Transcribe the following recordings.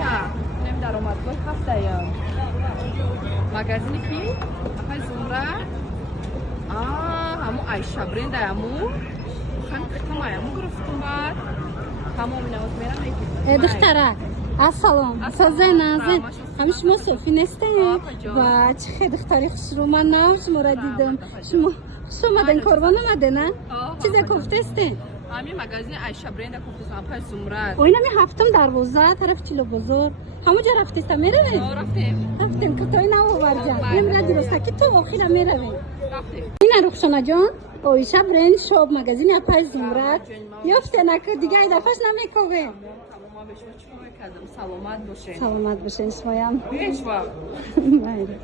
Айша нем даромадгоҳ ҳафтаям. Магазини ки? Апай Зумра? Ҳаму Айша бренда яму? Хан тама яму гуфтумад. Тамоми навоз мерам мекунам. Духтара, ассалом. Созай назик. Ҳам шумо Софи нестем? Ва чӣ хел духтари хушрӯ. Ман нав шуморо дидам. Шумо хуш омаден, корвон омаден, а? Чизе кофтестен? Ҳамин магазини Айша бренда кофтестам, Апай Зумра. Ой, нами ҳафтум дарвоза тарафи Чило бозор. Ҳамуҷа рафтеста меравем? Рафтем. Рафтем катой навоварҷам. Имра дуростаки то охира меравем. Рафтем. Ина Рухшонаҷон, Оиша бренд шоп магазини Апай Зумрат. Ёфтенаку дига ай дафъаш намековем. Саломат бошен. Саломат бошен шумоям. Ҳечвақт. Майли.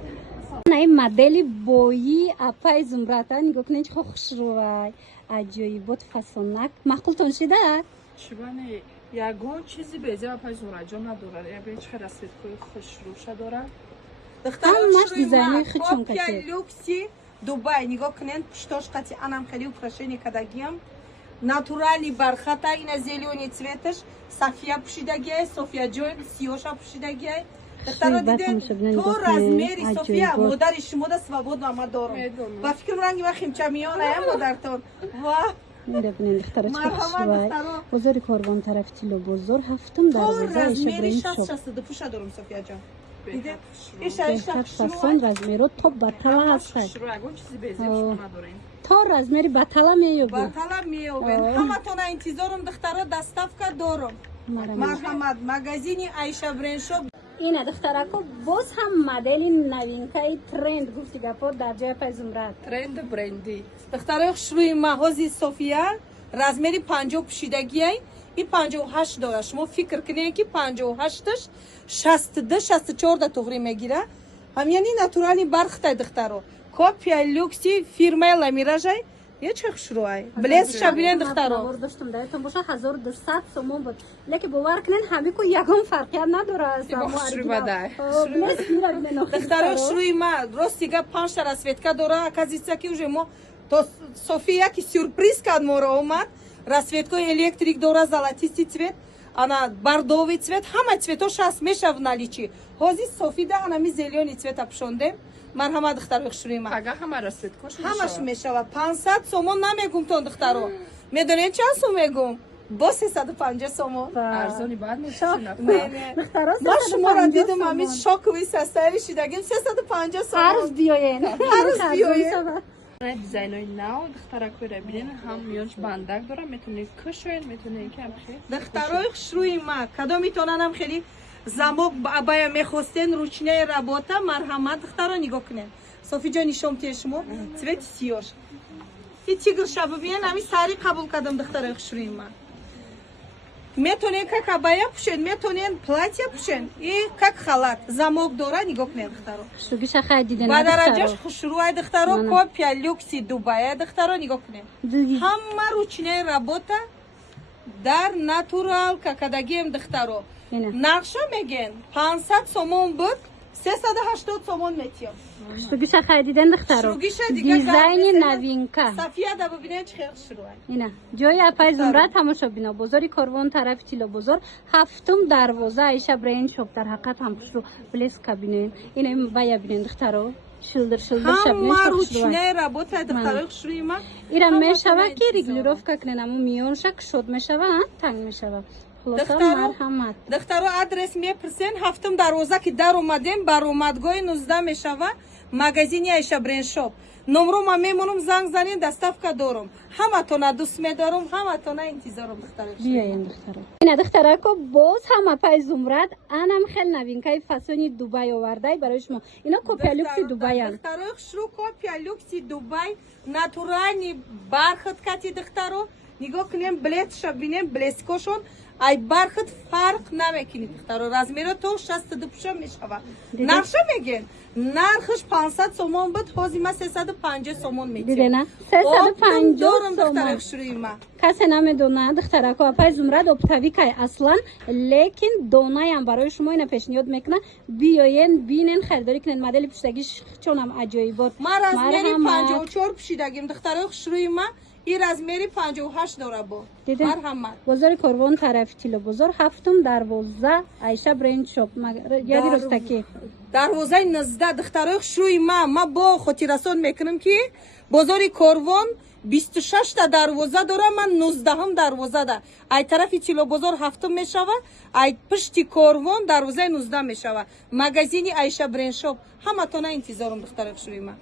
Ин модели бои Апай Зумрат, нигоҳ кунед чӣ хушрӯай. Аҷоибот фасонак. Маъқултон шуда? Шибане ягон чизи безе Апай Зумраҷон надорад. Ябе чӣ расветкои хушрӯша дорад? Ҳамаш дизайнои хичон кати. Люкси Дубай нигоҳ кунед пуштош қати анам хели украшение кадагиам. Натуральный бархата, ина зеленый цветаш, София пушидагия, София Джон, Сиоша пушидагия. Духтара диден, то размери София, модари шумо да свободно ама дорам. Ба фикрам ранги ва химчамиён аям модартон. Вау! Мерабинен духтара Марҳамат духтаро. бозори корвон тарафи Чило бозор ҳафтум дарвоза То Айша размери бренд шоп. 60 пуша дорам София ҷон. Диде? Беҳтар фасон размеро то батала ҳастад. Ягон чизи безе шумо надорем. То размери батала меёбед. Батала меёбен. Ҳаматона интизорам духтаро доставка дорам. Марҳамат, магазини Айша бренд шоп. Ина духтарако боз ҳам модели новинкаи тренд гуфти гапо дар ҷои Апай Зумрат. Тренд бренди. Духтаро хушрӯи маҳози София размери 50 пушидагиай и 58 дора. Шумо фикр кунед ки 58-аш 62-64 туғри мегира. Ҳамяни натурали бархтай духтаро. Копия люкси фирмаи Ламиражай. Я чӣ хушрӯай? Блесша бинен духтаро. Доштум даётон боша 1200 сомон буд. Леки бовар кунед ҳамику ягон фарқият надорад. Духтаро хушрӯи ма ростига 5 расветка дора. Оказывается ки уже мо то София ки сюрприз кард моро омад. Расветкои электрик дора, золотистый цвет, ана бордовый цвет, ҳама цветош ҳаст мешав наличи. Ҳозир Софида анами зеленый цвет апшондем. Марҳамат духтаро хушрӯи ма. Ага ҳама расветкош ҳамаш мешава. 500 сомон намегум тон духтаро. Медонед чанд сом мегум? Бо 350 сомон. арзони баъд мешавад. Ман шуморо дидам ҳамин шокови састари шидагим 350 сомон. Ҳарз биёен. Ҳарз биёен. дизайнои нав духтаракоира бинен ҳам ёнч бандак дора, метавонед кушоед, метавонед ки ҳамхе. Духтарои хушрӯи ма, кадомитонанам хели замок абая мехостен ручная работа, марҳамат духтаро нигоҳ кунед. Софиҷон нишон тие шумо цвет сиёш. И тигрша бибинен ҳами сари қабул кардам духтарои хушрӯи ма. Метавонед как абая пушед, метавонед платья пушед и как халат. Замок дора нигоҳ кунед духтаро. Шугиша хай диден. Ба дараҷаш хушрӯай духтаро, копия люкси Дубая духтаро нигоҳ кунед. Ҳама ручная работа дар натурал какадагием духтаро. Нақша меген 500 сомон буд, 380 сомон метиём. Шугиша хай диден духтаро. Дизайни новинка. София да бибинед чӣ хел хушрӯай. Ина ҷои Апай Зумрат тамошо бино. Бозори корвон тарафи Чило бозор ҳафтум дарвоза Айша бренд шоп. дар ҳақиқат ҳам хушрӯ блеска бинен. Ина бая бинен духтаро. Шилдир шабинен. Ҳама ручная работа духтарои хушрӯи ма. Ира мешава ки регулировка кунен, аммо миёнша кушод мешава, танг мешава. Духтаро адрес мепурсен, ҳафтум дарвоза ки дар омадем, баромадгоҳи 19 мешава, магазини Айша бренд шоп. Номро ма мемонам, занг занед, доставка дорам. Ҳаматона дӯст медорам, ҳаматона интизорам духтаро. Биёен духтаро. Ина духтарако боз ҳам Апай Зумрат анам хел новинкаи фасони Дубай овардай барои шумо. Ино копия люкси Дубаян. Духтаро хушрӯ копия люкси Дубай, натуральный бархат кати духтаро. Нигоҳ кунем блесша бинем, блескошон. Ай бархат фарқ намекунед духтаро. Размеро то 62 пуша мешава. Нақша меген. Нархаш 500 сомон буд, ҳозир ма 350 сомон метиём. Дидена? 350 дорам сомон. духтаро хушрӯи ма. Касе намедонад духтарако Апай Зумрат оптавикай аслан, лекин донаям барои шумо ина пешниҳод мекунам. Биёен бинен харидорӣ кунед. Модели пушидагиш чонам аҷоибот. Ма размери 54 пушидагим духтаро хушрӯи ма. این размери 58 дора бо دیدم марҳамат. بازار کاروان طرف تیلو بازار هفتم 12 عایشه برند شاپ یادی رستکی дарвозаи 19 духтарои хушрӯи ма бо хотиррасон мекунам ки бозори корвон 26 та дарвоза дора, ман 19 дарвоза да. Ай тарафи тило бозор 7 мешава, ай пишти корвон дарвозаи 19 мешава. Магазини Айша Брендшоп ҳаматона интизорум духтарои хушрӯи ма.